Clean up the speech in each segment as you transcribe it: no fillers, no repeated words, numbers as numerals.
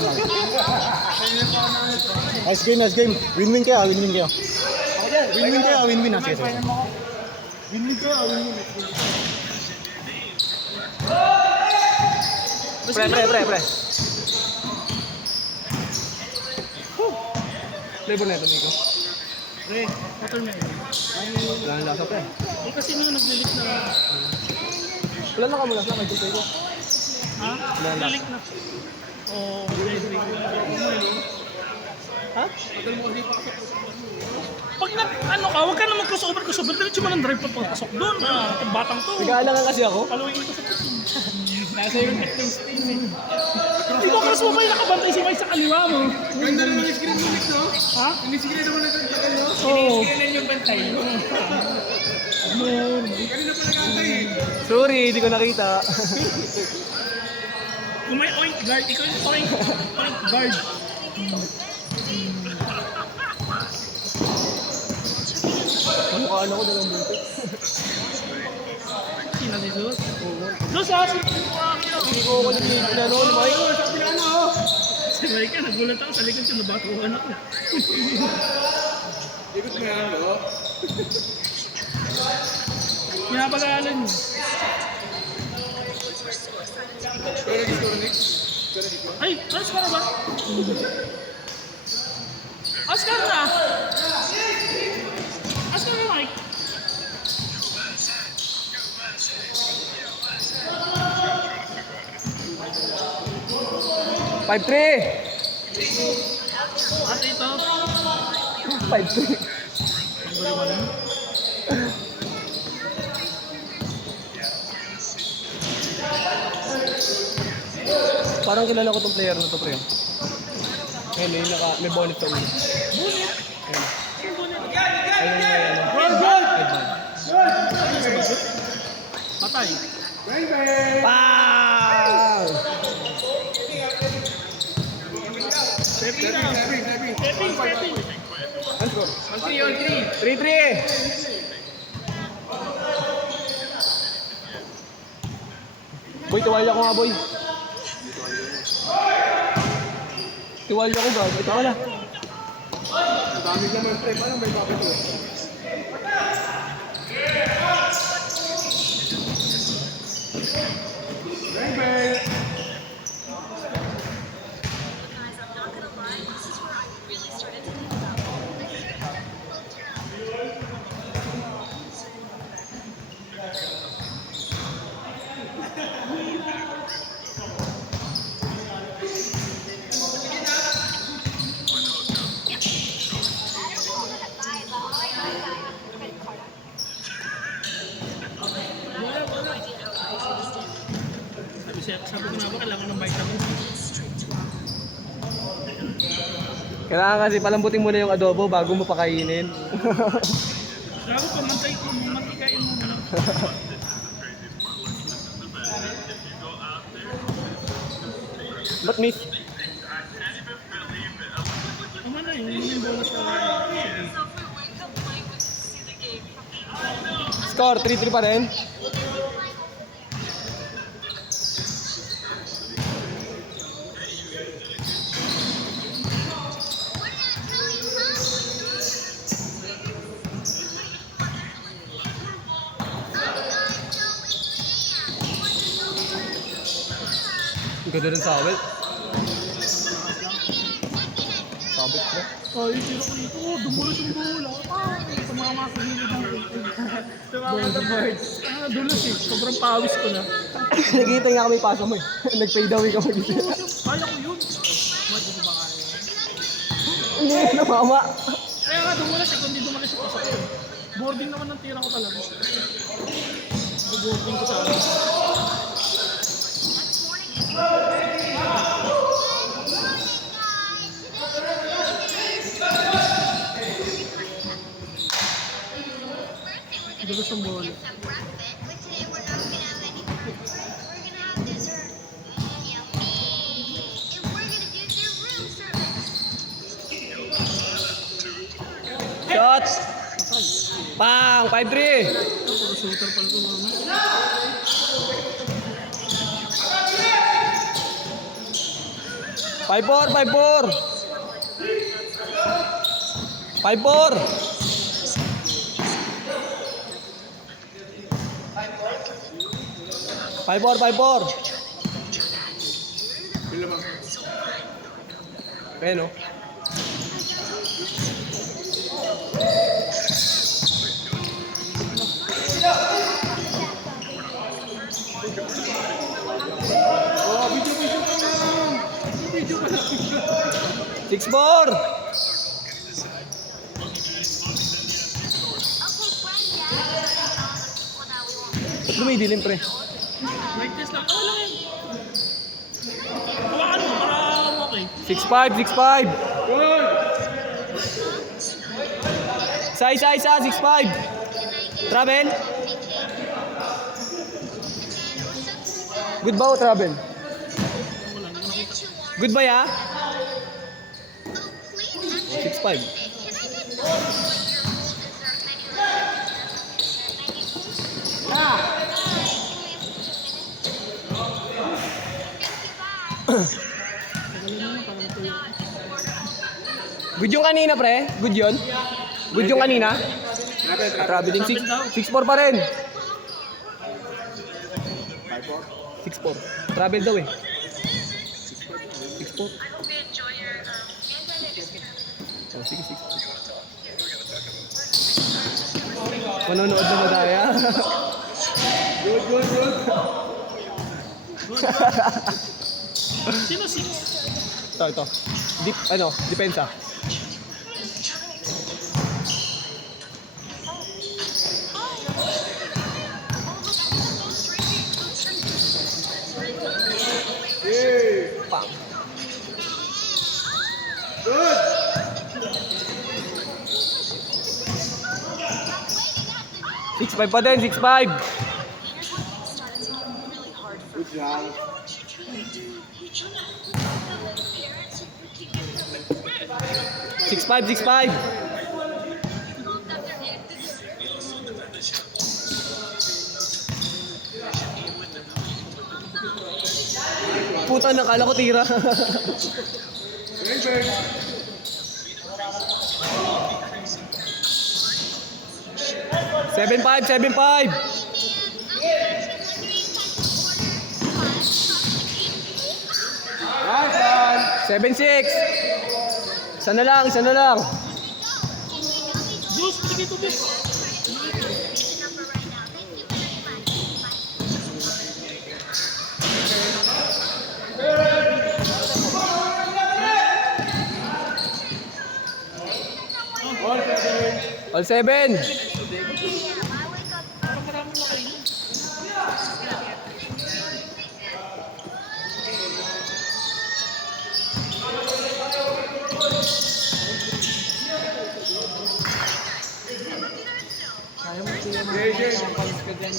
niya. Nice game, nice game. Win-win kayo, win-win kayo. Win-win kayo, win-win. Sige, sige. Win-win kayo, win-win. Pre. Flavor na ito, Nico. Pre, watermelon. Wala nang lasa, pre. Eh kasi nung nag-delete na. Wala na kamulas na, may ko. Ha? Nag-delete na. Oo, ha? Tagal mo kasi pasok. Pag ano ka, huwag ka na mag-crossover. Diretso mo ng drive papasok doon. Itong batang to. Nag-aalangan kasi ako. Paluin ito sa puso. Nasa yung technique space eh. Hindi ko kasi mo ba yung nakabantay si Mike sa kaliwa mo? Ganda naman yung screen mo, Nick, no? Ha? Ini-screen naman agad, no? Oo. Ini-screen yung bantay. Kanina pa nag-aantay eh. Sorry, hindi ko nakita. Kung may oink guard, ikaw yung oink guard. Ano ka, ano ko dalawang buntot? Sino si Sus? Sus, ha? Hindi ko ako pinanoon, Mike. Sabi na ano, oh. Si Mike, nagulat ako sa likod siya, nabatuhan ako. Ikot mo yan, no? Pinapagalan mo. Pero nag-score, Nick. Ay, Oscar na ba? Oscar na! Oscar na, Mike. Five, 3! At ito, 5-3. Parang kilala ko tong player na to, pre. Ayun, may bonnet to ulo. Ayun, patay. Bang, bang! Wow! Stepping na. Stepping. Ano score? On 3. 3-3! Boy, tuwalya ko nga, boy. Tuwalya ko, gago. Ito ka na. Ang dami naman, pre. Paano may bakit ito? Bang, bang! Sabi ko na ba, kailangan ng vitamins. Kailangan kasi palambutin mo na yung adobo bago mo pakainin. Gago pa, mantikain mo na lang. Ba't miss? Tama na yun, yung bola sa... Score, 3-3 pa rin. Ganda rin sa awel. Sabit ko. Ay, sino ko dito? Dumulas yung bola. Tumama sa nilid ng Tumama the birds. Dulas eh. Sobrang pawis ko na. Nagkita nga kami pasok mo eh. Nag-fade away ka mo dito. Kaya ko yun. Mati ko ba kaya? Hindi na namama. Kaya nga dumulas eh. Kung hindi dumalas yung pasok ko. Boarding naman ng tira ko talaga. Boarding ko sa akin. Dulas ang bola. Shots! Pang! 5-3! Puro shooter pala ito mga. 5-4, 5-4. 5-4. 5-4, 5-4. Ayan o. Six four. Ba't lumidilim, pre? Like this lang. Ano lang yan? Hawakan mo para okay. 6-5, 6-5. Isa, 6-5. Travel. Good ba o travel? Good ba ya? 6-5. Good yung kanina, pre? Good yun? Good yung kanina? Traveling 6-4 pa rin. 6-4. Travel daw eh. 6-4. Oh, sige, 6. Manonood na madaya. Good. Sino six? Ito. Depensa. Pam. Good. Six 6-5 pa din, 6-5. Good job. 6-5, 6-5. Puta, nakala ko tira. Bang. 7-5, 7-5. 7-6. Isa na lang. Juice, pinigay tubig. All 7.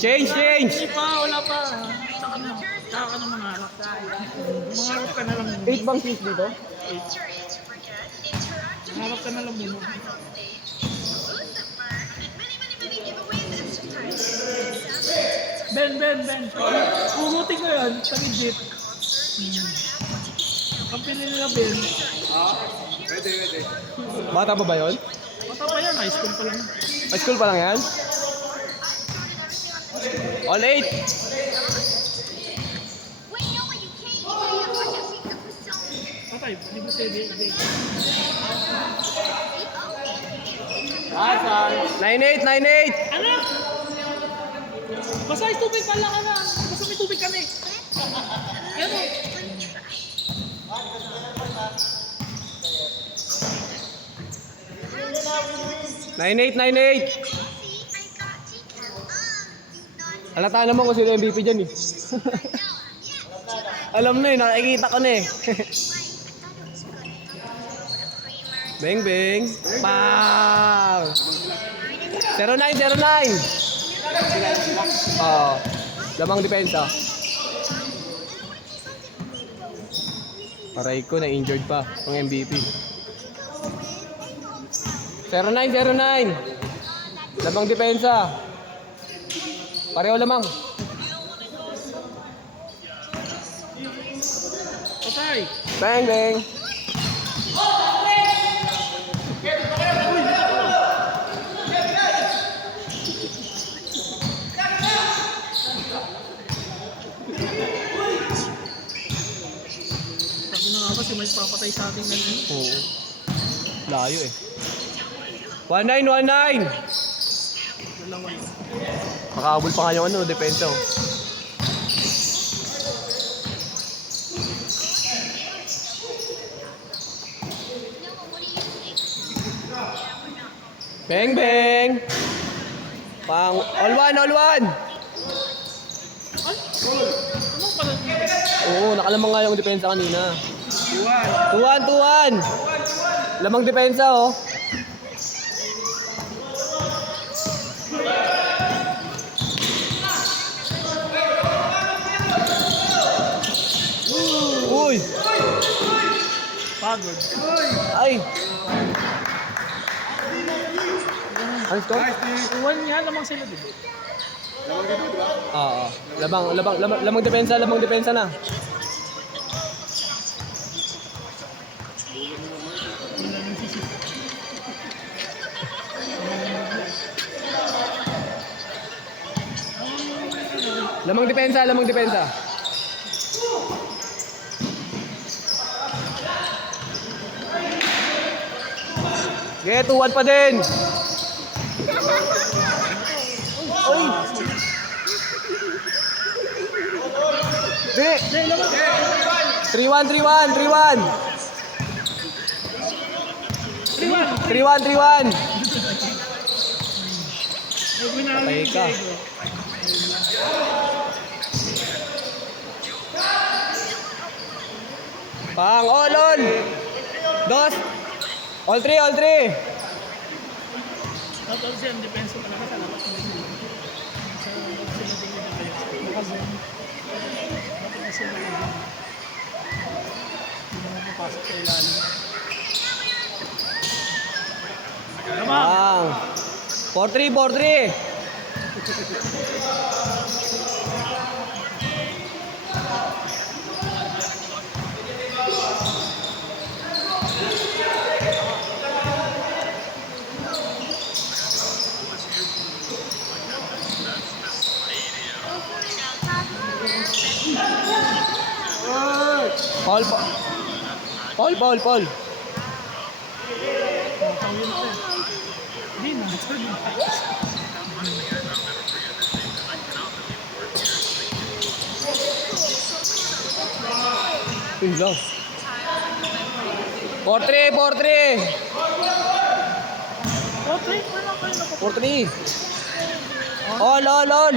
Change. Hindi pa, wala pa. Tsaka ka na mangarap. Mangarap ka na lang muna. 8 bang seats dito? Mangarap ka na lang muna. Ben. Pugutin ko yan sa legit. Ang pinili nila Ben. Pwede. Bata pa ba yun? Mata pa yan, high school pa lang. High school pa lang yan? All 8. Patay, hindi ba siya hindi. 9-8. Ano? Basta is tubig pala ka na. Basta may tubig kami. Yan o. Nine eight. Halata naman kung sino MVP dyan eh. Alam na eh, nakikita ko na eh. Bang. Pow! 09. Oo. Lamang depensa. Aray ko, na-injured pa ang MVP. 09. Lamang depensa. Pareho lamang. Patay. Bang, bang. Sabi na nga ba si Mike papatay sa ating ganyan. Oo. Layo eh. 19, 19. Dalawa yun. Makahabol pa nga yung ano, depensa oh. Bang, bang. Pang, all one, all one. Ay! Ano pala dito? Oo, nakalamang nga yung depensa kanina. Buwan. 2-1, 2-1. Lamang depensa oh. Uy! Pagod. Ay! Ano to? Iwan niya, lamang sila dito. Oo. Lamang depensa na. Lamang depensa. Okay, 2-1 pa din. Oy! Di! 3-1, 3-1. 3-1. Patay ka. Pang, all. Dos. All three. Tapos siya, ang depensa talaga sa labas ng sila. Sa sila din nila kayo. Nakazone. Bakit na sila din? Hindi mo papasok sa ilalim. Pang. 4-3. Paul. Nakataw yun ito. Hindi na. Pinlo. 4-3. Okay, wala kayo na 4-3. All. All.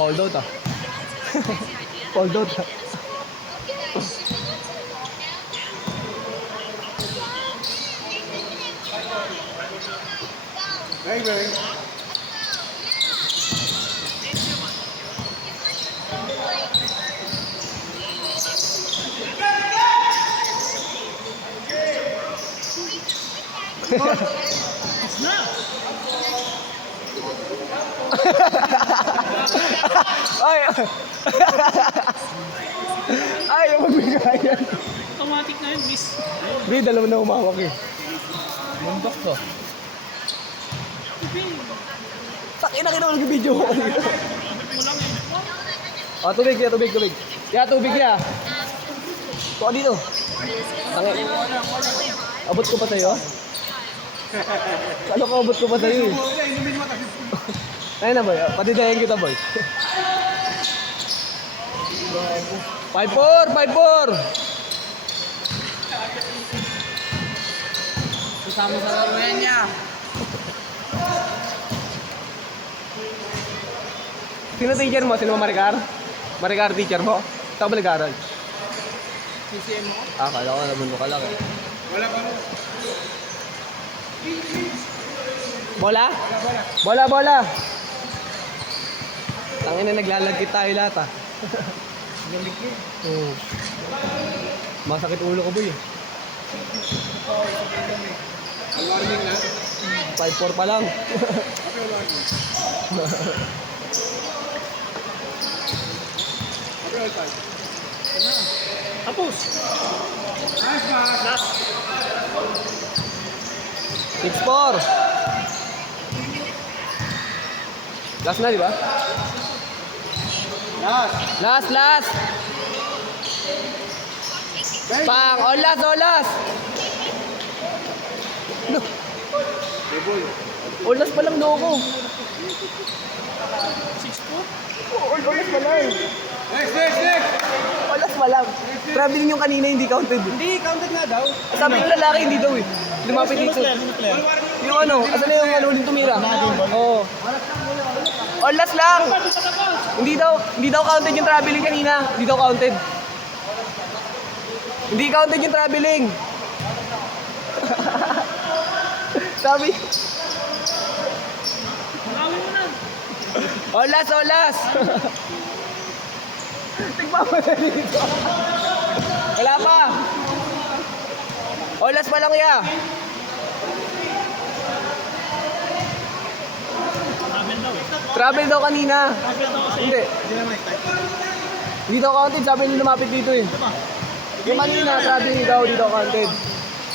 Hold out ah. Hold out ah. Bang, bang. na. Ay, magbigayan. Automatic na yun, miss. Bi, dalawa na umawak eh. Mundok to. Takin na kinawag yung video ko. Mo lang eh. Ah, tubig. Ya, tubig ya. Tuwa dito. Tangin. Abot ko pa sa'yo? Ano ka abot ko pa sa'yo eh? Ayun na boy, patidayan kita boy. 5-4. Susama sa laruan niya. Sino teacher mo? Sino Maricar? Maricar teacher mo? Saan ka ba nag-aaral? CCM mo? Kala ko naman mo ka lang eh. Wala pa mo. Bola. Tangin na naglalagkit tayo lahat ah. Oo. Masakit ulo ko, boy. Alarming na. 5-4 pa lang. Happy alarming. Happy all time. Tapos. Nice match. Last. 6-4. Last na, di ba? Last. Last. Pang, olas. No. Table. Olas pa lang loko. 6-4. Olas pa lang. Next. Olas pa lang. Traveling yung kanina, hindi counted. Hindi, counted nga daw. Sabi ng lalaki, hindi daw eh. Lumapit dito. Yung ano, asan na yung huling tumira? Oo. Olas lang. Hindi daw counted yung traveling kanina. Hindi daw counted. Hindi counted yung traveling. Sabi, Nakawin mo na. olas. Tignan mo na dito. Wala pa. Olas pa lang ya. Travel daw eh. Travel daw kanina. Travel daw kasi. Hindi. Hindi daw counted, sabi nila lumapit dito eh. Yung kanina, traveling daw, hindi daw counted.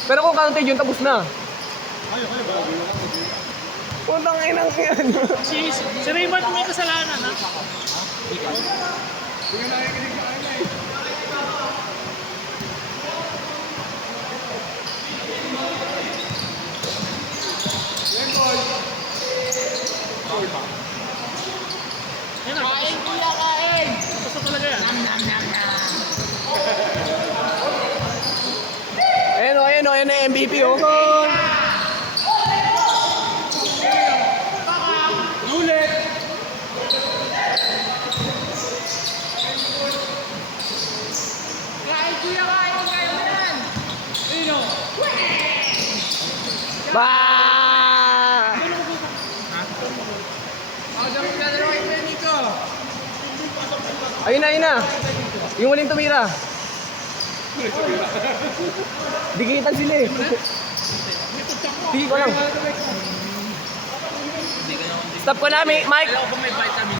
Pero kung counted yun, tapos na. Puntang inang yan. Si Raymond may kasalanan ha. Hindi ka nakikinig sa kanya eh. Game ball. Yan na. Kain. Gusto talaga yan. Ayan o, yung MVP oh. Ulit. Ba! Ayun na. Yung huling tumira. Dikitan sila eh. Sige ko lang. Stop ko na, Mike.